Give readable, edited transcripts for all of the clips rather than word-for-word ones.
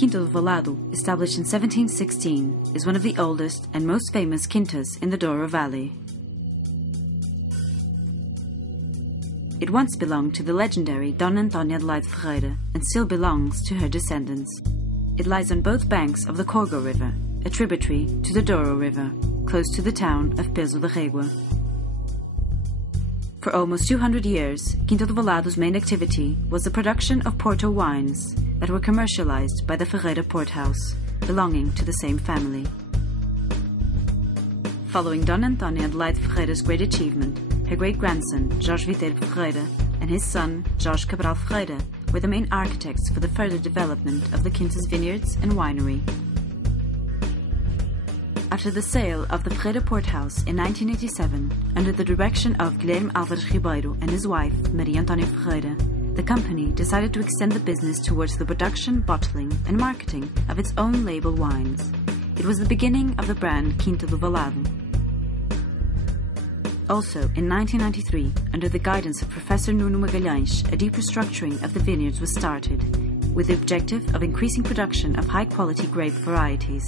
Quinta do Vallado, established in 1716, is one of the oldest and most famous quintas in the Douro Valley. It once belonged to the legendary Dona Antónia Adelaide Ferreira and still belongs to her descendants. It lies on both banks of the Corgo River, a tributary to the Douro River, close to the town of Peso da Régua. For almost 200 years, Quinta do Vallado's main activity was the production of Porto wines that were commercialized by the Ferreira Port House, belonging to the same family. Following Dona Antónia Adelaide Ferreira's great achievement, her great-grandson, Jorge Viteiro Ferreira, and his son, Jorge Cabral Ferreira, were the main architects for the further development of the Quinta's vineyards and winery. After the sale of the Ferreira Port House in 1987, under the direction of Guilherme Álvares Ribeiro and his wife, Maria Antónia Ferreira, the company decided to extend the business towards the production, bottling, and marketing of its own label wines. It was the beginning of the brand Quinta do Vallado. Also, in 1993, under the guidance of Professor Nuno Magalhães, a deep restructuring of the vineyards was started, with the objective of increasing production of high-quality grape varieties.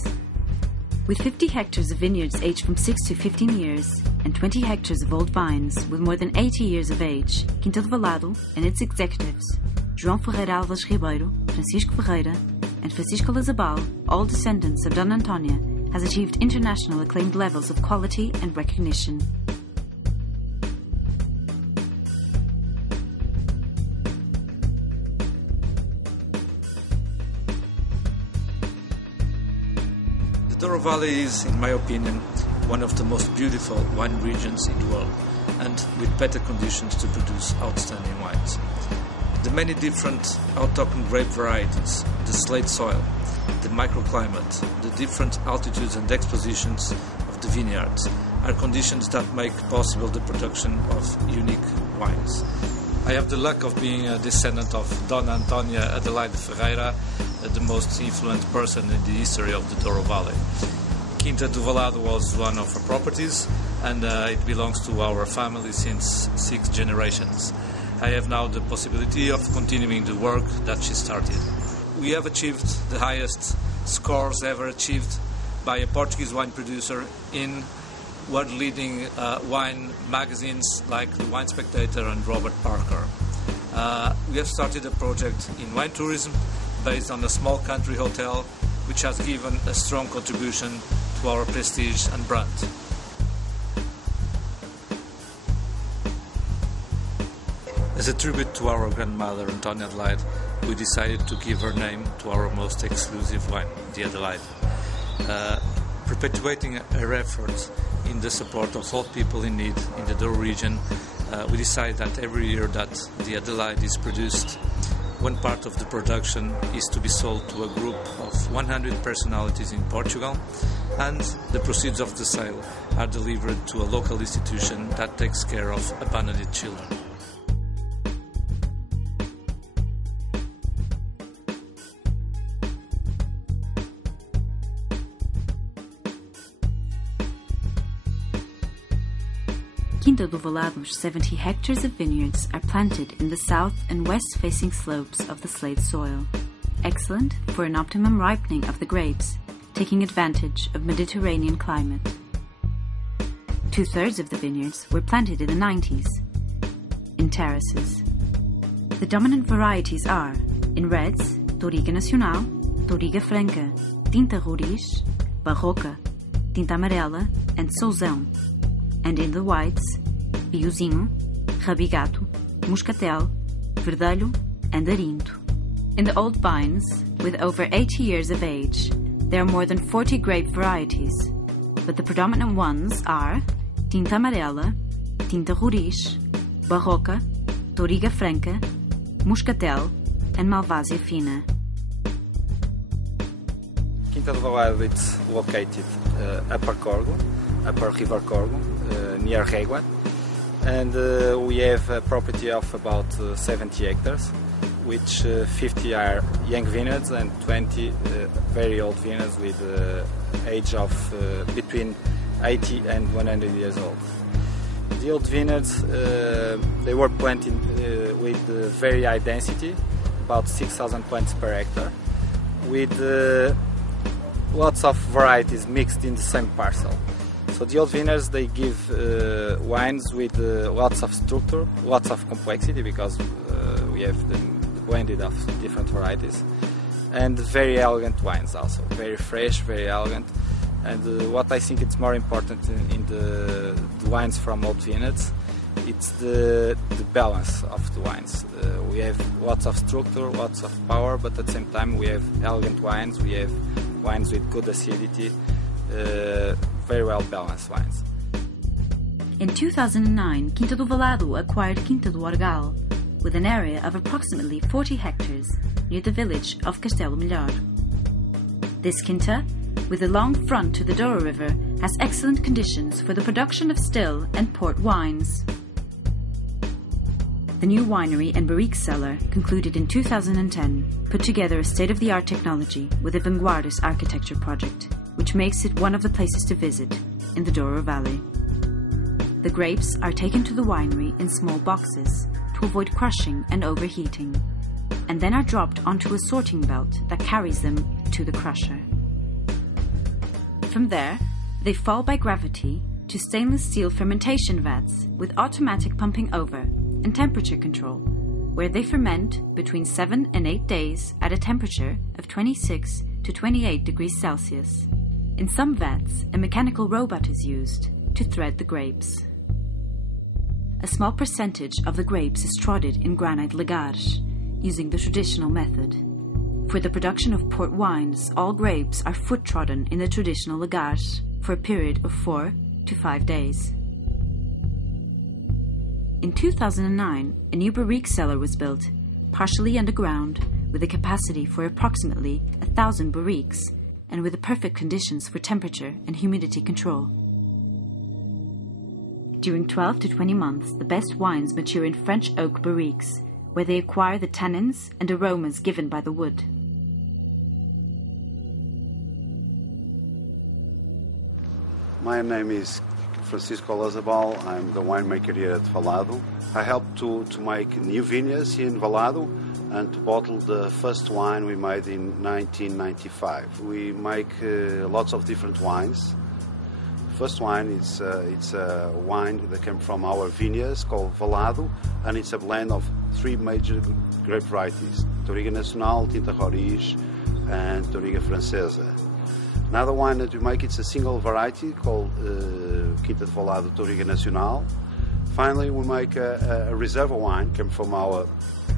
With 50 hectares of vineyards aged from 6 to 15 years, and 20 hectares of old vines with more than 80 years of age, Quinta do Vallado and its executives, João Ferreira Álvares Ribeiro, Francisco Ferreira, and Francisco Lazabal, all descendants of Dona Antónia, has achieved international acclaimed levels of quality and recognition. The Douro Valley is, in my opinion, one of the most beautiful wine regions in the world, and with better conditions to produce outstanding wines. The many different autochthon grape varieties, the slate soil, the microclimate, the different altitudes and expositions of the vineyards are conditions that make possible the production of unique wines. I have the luck of being a descendant of Dona Antónia Adelaide Ferreira, the most influent person in the history of the Douro Valley. Quinta do Vallado was one of her properties, and it belongs to our family since 6 generations. I have now the possibility of continuing the work that she started. We have achieved the highest scores ever achieved by a Portuguese wine producer in world-leading wine magazines like The Wine Spectator and Robert Parker. We have started a project in wine tourism based on a small country hotel, which has given a strong contribution to our prestige and brand. As a tribute to our grandmother, Antónia Adelaide, we decided to give her name to our most exclusive wine, the Adelaide. Perpetuating her efforts in the support of all people in need in the Douro region, we decided that every year that the Adelaide is produced, one part of the production is to be sold to a group of 100 personalities in Portugal, and the proceeds of the sale are delivered to a local institution that takes care of abandoned children. Quinta do Vallado's 70 hectares of vineyards are planted in the south and west-facing slopes of the slate soil, excellent for an optimum ripening of the grapes, taking advantage of Mediterranean climate. 2/3 of the vineyards were planted in the 90s, in terraces. The dominant varieties are, in reds, Touriga Nacional, Touriga Franca, Tinta Roriz, Barroca, Tinta Amarela, and Sousão, and in the whites, Piozinho, Rabigato, Muscatel, Verdelho, and Arinto. In the old vines, with over 80 years of age, there are more than 40 grape varieties, but the predominant ones are Tinta Amarela, Tinta Roriz, Barroca, Touriga Franca, Muscatel, and Malvasia Fina. Quinta do Vallado is located upper Corgo, upper River Corgo, near Régua, and we have a property of about 70 hectares, which 50 are young vineyards and 20 very old vineyards with age of between 80 and 100 years old. The old vineyards, they were planted with very high density, about 6,000 plants per hectare, with lots of varieties mixed in the same parcel. So the old vineyards, they give wines with lots of structure, lots of complexity, because we have the blended of different varieties, and very elegant wines also, very fresh, very elegant. And what I think it's more important in the wines from old vineyards, it's the balance of the wines. We have lots of structure, lots of power, but at the same time we have elegant wines, we have wines with good acidity, very well balanced wines. In 2009, Quinta do Vallado acquired Quinta do Argal, with an area of approximately 40 hectares near the village of Castelo Melhor. This quinta, with a long front to the Douro River, has excellent conditions for the production of still and port wines. The new winery and barrique cellar, concluded in 2010, put together a state-of-the-art technology with a vanguardist architecture project, which makes it one of the places to visit in the Douro Valley. The grapes are taken to the winery in small boxes to avoid crushing and overheating, and then are dropped onto a sorting belt that carries them to the crusher. From there, they fall by gravity to stainless steel fermentation vats with automatic pumping over and temperature control, where they ferment between 7 and 8 days at a temperature of 26 to 28 degrees Celsius. In some vats, a mechanical robot is used to thread the grapes. A small percentage of the grapes is trodden in granite legage, using the traditional method. For the production of port wines, all grapes are foot-trodden in the traditional legage for a period of 4 to 5 days. In 2009, a new barrique cellar was built, partially underground, with a capacity for approximately 1,000 barriques, and with the perfect conditions for temperature and humidity control. During 12 to 20 months, the best wines mature in French oak barriques, where they acquire the tannins and aromas given by the wood. My name is Francisco Lazabal. I'm the winemaker here at Vallado. I help to make new vineyards here in Vallado and to bottle the first wine we made in 1995. We make lots of different wines. First wine, it's a wine that came from our vineyards called Vallado, and it's a blend of 3 major grape varieties: Touriga Nacional, Tinta Roriz, and Touriga Francesa. Another wine that we make, it's a single variety called Quinta de Vallado Touriga Nacional. Finally, we make a reserve wine, came from our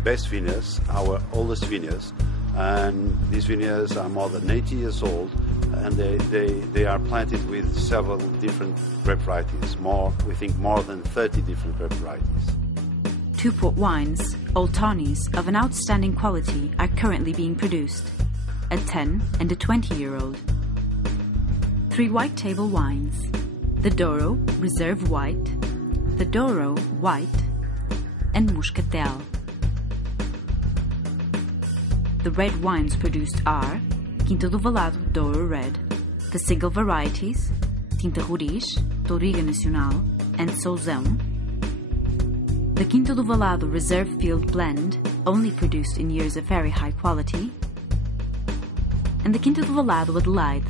best vineyards, our oldest vineyards, and these vineyards are more than 80 years old, and they are planted with several different grape varieties, we think more than 30 different grape varieties. 2 port wines, Old Tawnies, of an outstanding quality are currently being produced, a 10 and a 20-year-old. 3 white table wines, the Douro Reserve White, the Douro White, and Muscatel. The red wines produced are Quinta do Vallado Douro Red, the single varieties Tinta Roriz, Touriga Nacional, and Sousão. The Quinta do Vallado Reserve Field Blend, only produced in years of very high quality, and the Quinta do Vallado Adelaide.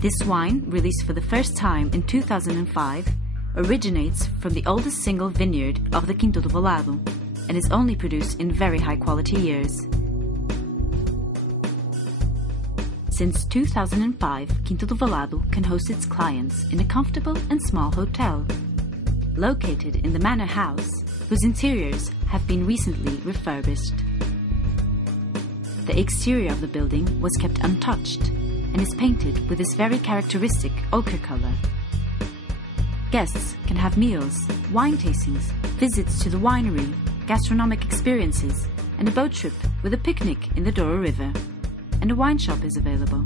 This wine, released for the first time in 2005, originates from the oldest single vineyard of the Quinta do Vallado and is only produced in very high quality years. Since 2005, Quinta do Vallado can host its clients in a comfortable and small hotel, located in the manor house, whose interiors have been recently refurbished. The exterior of the building was kept untouched and is painted with this very characteristic ochre color. Guests can have meals, wine tastings, visits to the winery, gastronomic experiences, and a boat trip with a picnic in the Douro River. And a wine shop is available.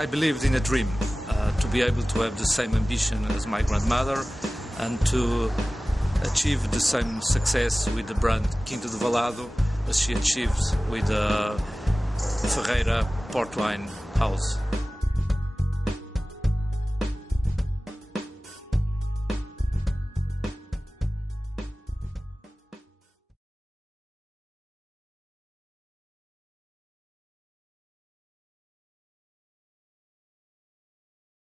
I believed in a dream, to be able to have the same ambition as my grandmother and to achieve the same success with the brand Quinta de Vallado as she achieved with Ferreira Port Wine House.